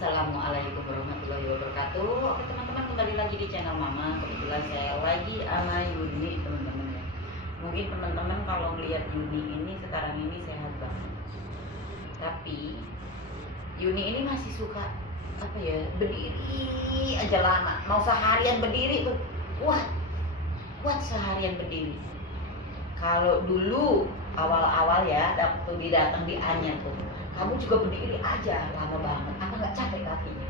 Assalamualaikum warahmatullahi wabarakatuh. Oke teman-teman, kembali lagi di channel Mama. Kebetulan saya lagi sama Yuni teman-teman ya. Mungkin teman-teman kalau melihat Yuni ini sekarang ini sehat banget. Tapi Yuni ini masih suka apa ya, berdiri aja lama. Mau seharian berdiri tuh kuat seharian berdiri. Kalau dulu awal-awal ya, waktu didatang di Anyan tuh, kamu juga berdiri aja lama banget. Apa nggak capek kakinya?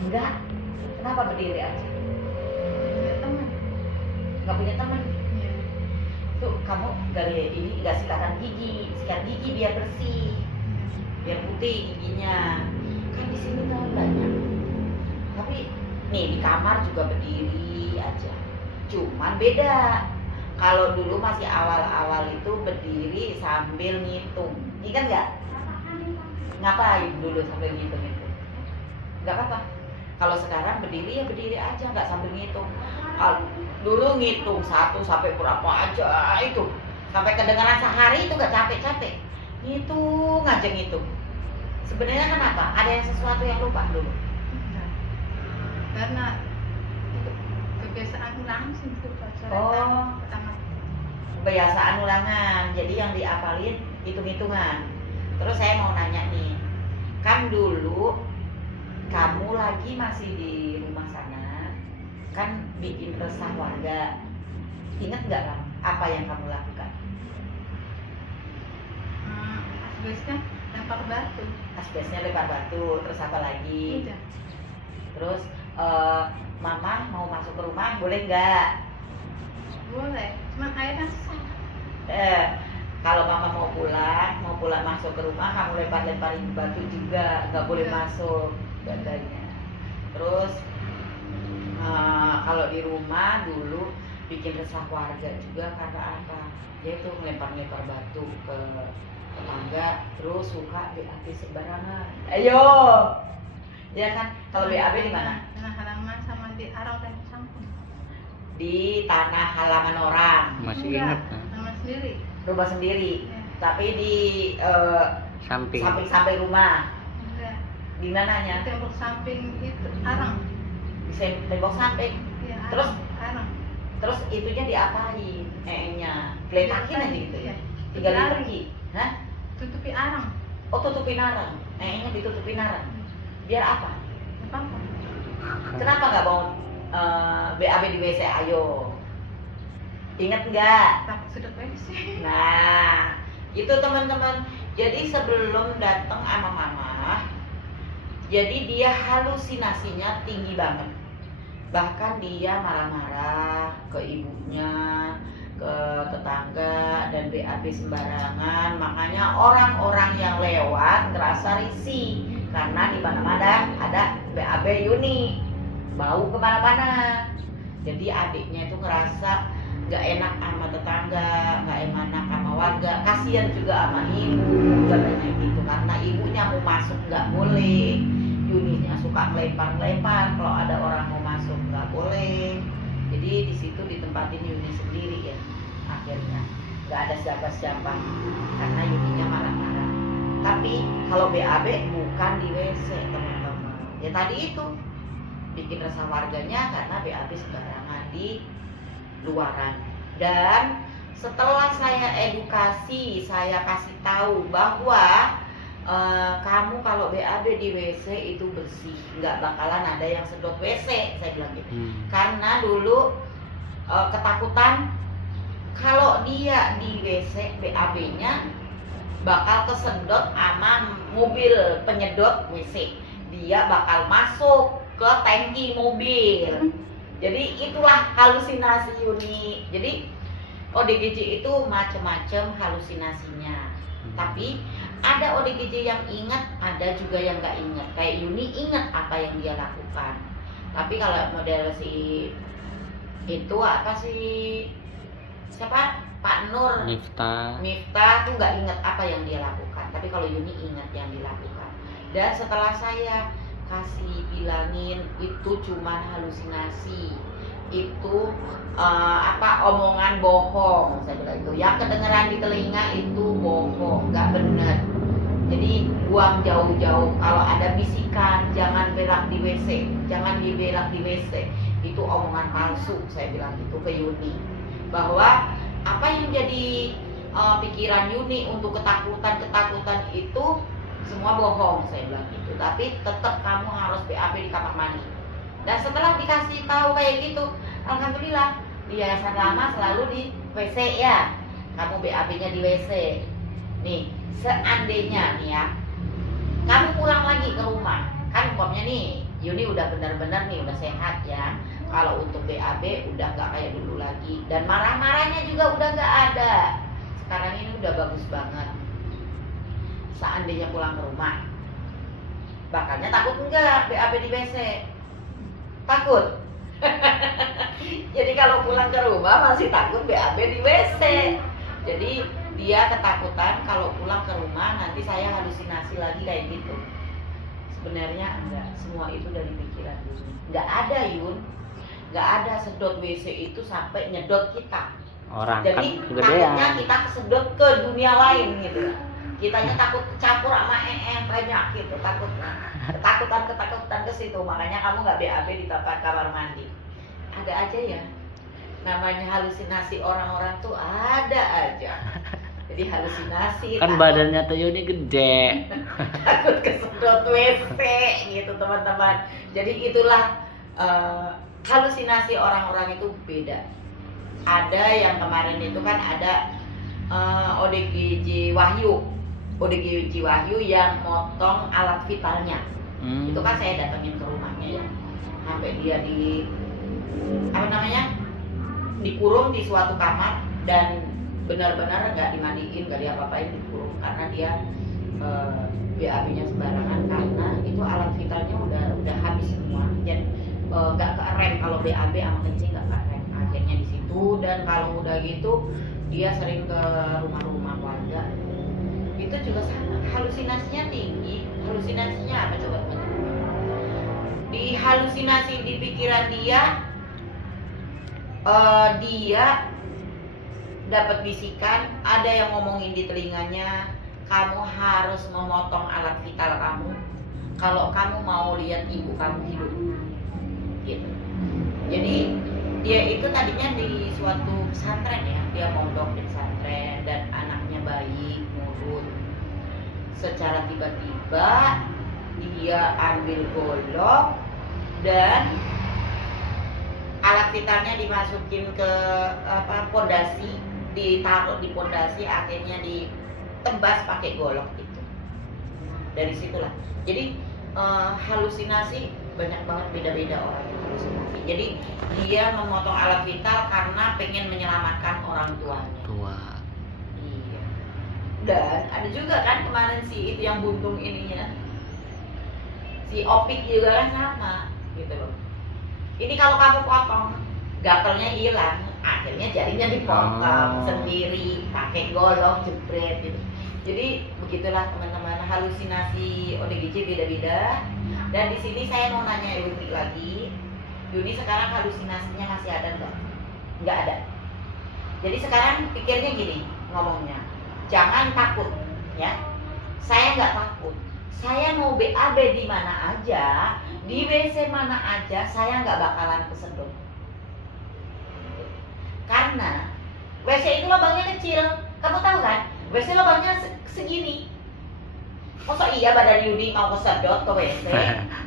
Enggak. Kenapa berdiri aja? Punya teman. Nggak punya teman. Iya. Tuh kamu dari ini nggak sikat gigi biar bersih, biar putih giginya. Kan di sini teman banyak. Tapi nih di kamar juga berdiri aja. Cuman beda. Kalau dulu masih awal-awal itu berdiri sambil ngitung. Ingat nggak? Ngapain dulu sambil ngitung itu? Nggak apa-apa. Kalau sekarang berdiri ya berdiri aja, nggak sambil ngitung. Kalau dulu ngitung 1 sampai berapa aja itu, sampai kedengaran sehari itu nggak capek-capek. Ngitung aja ngitung. Sebenarnya kenapa? Ada yang sesuatu yang lupa dulu. Enggak. Karena itu kebiasaan langsung tuh Oh. pertama. Kebiasaan ulangan, jadi yang diapalin hitung-hitungan. Terus saya mau nanya nih, kan dulu kamu lagi masih di rumah sana, kan bikin resah warga. Ingat nggak kan apa yang kamu lakukan? Asbesnya lempar batu. Asbesnya lempar batu, terus apa lagi? Udah. Terus mama mau masuk ke rumah boleh nggak? Boleh. Cuman airnya susah. Kalau mama mau pulang masuk ke rumah, kamu lempar-lemparin batu juga, nggak boleh Iya. masuk badannya. Terus kalau di rumah dulu bikin resah warga juga karena apa? Dia tuh ngelempar-lempar batu ke tetangga, terus suka BAB sembarangan. Ayo, ya kan? Kalau BAB di mana? Tanah halaman sama di arang dan samping. Di tanah halaman orang, Masih Enggak, ingat kan? Nama sendiri. rumah sendiri. Ya. Tapi di Samping. samping rumah. Enggak. Di mananya? Di tembok samping itu arang. Di tembok samping. Iya, arang. Terus? Arang. Terus itunya diapain? Nya geletakin aja gitu ya. Iya. Tinggal Tutupi pergi. Hah? Tutupi arang. Oh, tutupin arang. Nya ditutupin arang. Biar apa? Apa-apa. Kenapa nggak mau BAB di WC? Ayo. Ingat nggak? Takut sudah WC. Nah, itu teman-teman. Jadi sebelum datang sama mama, jadi dia halusinasinya tinggi banget. Bahkan dia marah-marah ke ibunya, ke tetangga, dan BAB sembarangan. Makanya orang-orang yang lewat ngerasa risih karena di mana-mana ada BAB Yuni, bau kemana-mana. Jadi adiknya itu ngerasa nggak enak sama tetangga, nggak enak sama warga, kasihan juga sama ibu katanya gitu, karena ibunya mau masuk nggak boleh, Yuninya suka melempar-lempar, kalau ada orang mau masuk nggak boleh. Jadi di situ ditempatin Yuni sendiri ya, akhirnya nggak ada siapa-siapa karena Yuninya marah-marah. Tapi kalau BAB bukan di WC teman-teman, ya tadi itu bikin resah warganya karena BAB sembarangan di luaran. Dan setelah saya edukasi, saya kasih tahu bahwa kamu kalau BAB di WC itu bersih, nggak bakalan ada yang sedot WC, saya bilang gitu. Karena dulu ketakutan kalau dia di WC BAB-nya bakal kesedot sama mobil penyedot WC, dia bakal masuk ke tangki mobil. Jadi itulah halusinasi Yuni. Jadi ODGJ itu macam-macam halusinasinya. Tapi ada ODGJ yang ingat, ada juga yang nggak ingat. Kayak Yuni ingat apa yang dia lakukan. Tapi kalau model si itu apa sih? Siapa? Pak Nur Miftah tuh nggak ingat apa yang dia lakukan. Tapi kalau Yuni ingat yang dilakukan. Dan setelah saya kasih bilangin itu cuman halusinasi, itu omongan bohong, saya bilang itu yang kedengeran di telinga itu bohong, nggak benar. Jadi buang jauh-jauh. Kalau ada bisikan, jangan berak di WC, jangan diberak di WC. Itu omongan palsu, saya bilang gitu ke Yuni. Bahwa apa yang jadi pikiran Yuni untuk ketakutan itu semua bohong, saya bilang gitu. Tapi tetap kamu harus BAB di kamar mandi. Dan setelah dikasih tahu kayak gitu, alhamdulillah di yayasan lama selalu di WC ya. Kamu BAB-nya di WC. Nih, seandainya nih ya, kamu pulang lagi ke rumah, kan umpamanya nih Yuni udah benar-benar nih udah sehat ya. Kalau untuk BAB udah gak kayak dulu lagi, dan marah-marahnya juga udah gak ada. Sekarang ini udah bagus banget. Seandainya pulang ke rumah, bakalnya takut enggak BAB di WC? Takut. Jadi kalau pulang ke rumah masih takut BAB di WC. Jadi dia ketakutan kalau pulang ke rumah nanti saya halusinasi lagi kayak gitu. Sebenarnya enggak, semua itu dari pikiran Yun. Enggak ada Yun, enggak ada sedot WC itu sampai nyedot kita. Orang Jadi kan takutnya gedean. kita kesedot ke dunia lain gitu. Kitanya takut campur sama banyak gitu, ketakutan ke situ. Makanya kamu nggak BAB di tempat kamar mandi. Ada aja ya, namanya halusinasi orang-orang tuh ada aja. Jadi halusinasi. Kan badannya tuh Yuni gede. Takut kesedot WC gitu teman-teman. Jadi itulah halusinasi orang-orang itu beda. Ada yang kemarin itu kan ada ODGJ Wahyu yang motong alat vitalnya. Itu kan saya datengin ke rumahnya ya, sampai dia di dikurung di suatu kamar dan benar-benar nggak dimandiin, nggak diapa-apain, dikurung karena dia BAB-nya sembarangan karena itu alat vitalnya udah habis semua. Jadi nggak kerem kalau BAB sama kencing, nggak kerem akhirnya di situ. Dan kalau udah gitu dia sering ke rumah-rumah warga, itu juga sama, halusinasinya tinggi. Halusinasinya apa coba teman-teman? Di halusinasi di pikiran dia dapat bisikan, ada yang ngomongin di telinganya, kamu harus memotong alat vital kamu kalau kamu mau lihat ibu kamu hidup gitu. Jadi dia itu tadinya di suatu pesantren ya, dia mondok di pesantren dan anaknya baik, nurut. Secara tiba-tiba dia ambil golok dan alat vitalnya dimasukin ke pondasi, ditaruh di pondasi, akhirnya ditebas pakai golok itu. Dari situlah. Jadi halusinasi banyak banget, beda-beda orang yang halusinasi. Jadi dia memotong alat vital karena pengen menyelamatkan orang tuanya. Tua. Iya. Dan ada juga kan kemarin si itu yang buntung ininya, si Opik juga kan sama gitu loh. Ini kalau kamu potong, gatalnya hilang, akhirnya jarinya dipotong sendiri pakai golok, jepret gitu. Jadi begitulah teman-teman, halusinasi ODGJ beda-beda. Dan di sini saya mau nanya Yuni lagi, Yuni sekarang halusinasinya masih ada enggak? Enggak ada. Jadi sekarang pikirnya gini ngomongnya, jangan takut ya. Saya nggak takut. Saya mau BAB di mana aja, di WC mana aja, saya nggak bakalan kesedot. Karena WC itu lubangnya kecil, kamu tahu kan? WC lubangnya segini. Masa iya badan Yuni mau kesedot ke WC?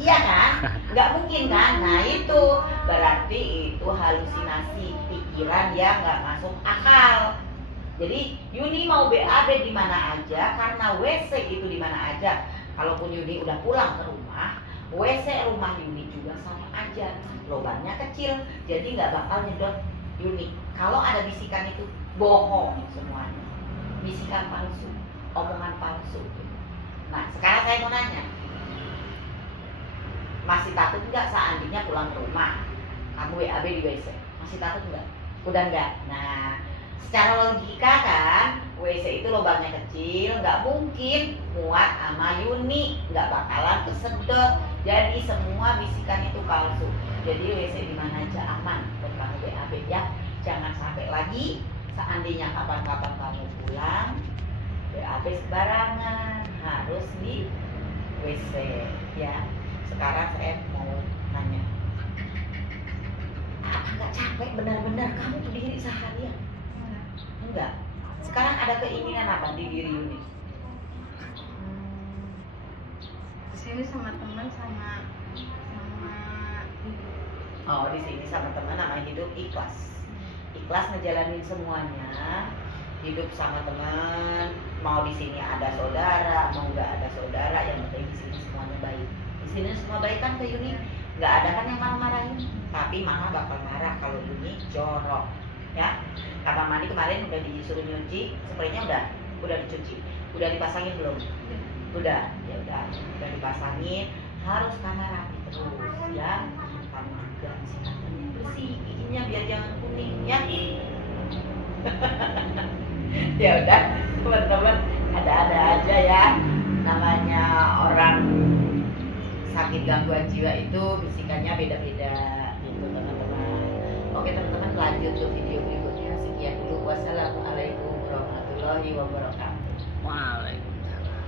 Iya kan? Nggak mungkin kan? Nah itu berarti itu halusinasi pikiran yang nggak masuk akal. Jadi Yuni mau BAB di mana aja karena WC itu di mana aja. Kalaupun Yuni udah pulang ke rumah, WC rumah Yuni juga sama aja, lubangnya kecil, jadi nggak bakal nyedot Yuni. Kalau ada bisikan itu bohong semuanya, bisikan palsu, omongan palsu. Nah sekarang saya mau nanya, masih takut nggak seandainya pulang ke rumah kamu WAB di WC? Masih takut nggak? Udah nggak? Nah secara logika kan WC itu lubangnya kecil, nggak mungkin muat sama Yuni, nggak bakalan kesedot. Jadi semua bisikan itu palsu. Jadi WC di mana aja aman buat kamu BAB ya. Jangan sampai lagi seandainya kapan-kapan kamu pulang BAB sembarangan, harus di WC ya. Sekarang saya mau nanya, nggak capek benar-benar kamu berdiri seharian? Enggak. Sekarang ada keinginan apa di diri Yuni? Di sini sama teman sama ibu. Oh, di sini sama teman sama hidup ikhlas. Ikhlas ngejalanin semuanya. Hidup sama teman, mau di sini ada saudara, mau nggak ada saudara, yang penting di sini semuanya baik. Di sini semua baik kan ke Yuni? Nggak ada kan yang marah-marahin? Tapi mama bakal marah kalau Yuni jorok, ya. Kamar mandi kemarin udah disuruh nyuci, spraynya udah dicuci, udah dipasangin belum? Udah, ya udah dipasangin. Harus kamar rapi terus, ya. Kamu juga silakannya bersih, giginya biar jangan kuning, ya. Ya udah teman-teman, ada-ada aja ya, namanya orang sakit gangguan jiwa itu bisikannya beda-beda gitu teman-teman. Oke teman-teman, lanjut ke video berikutnya. Sekian dulu, wassalamualaikum warahmatullahi wabarakatuh. Waalaikumsalam.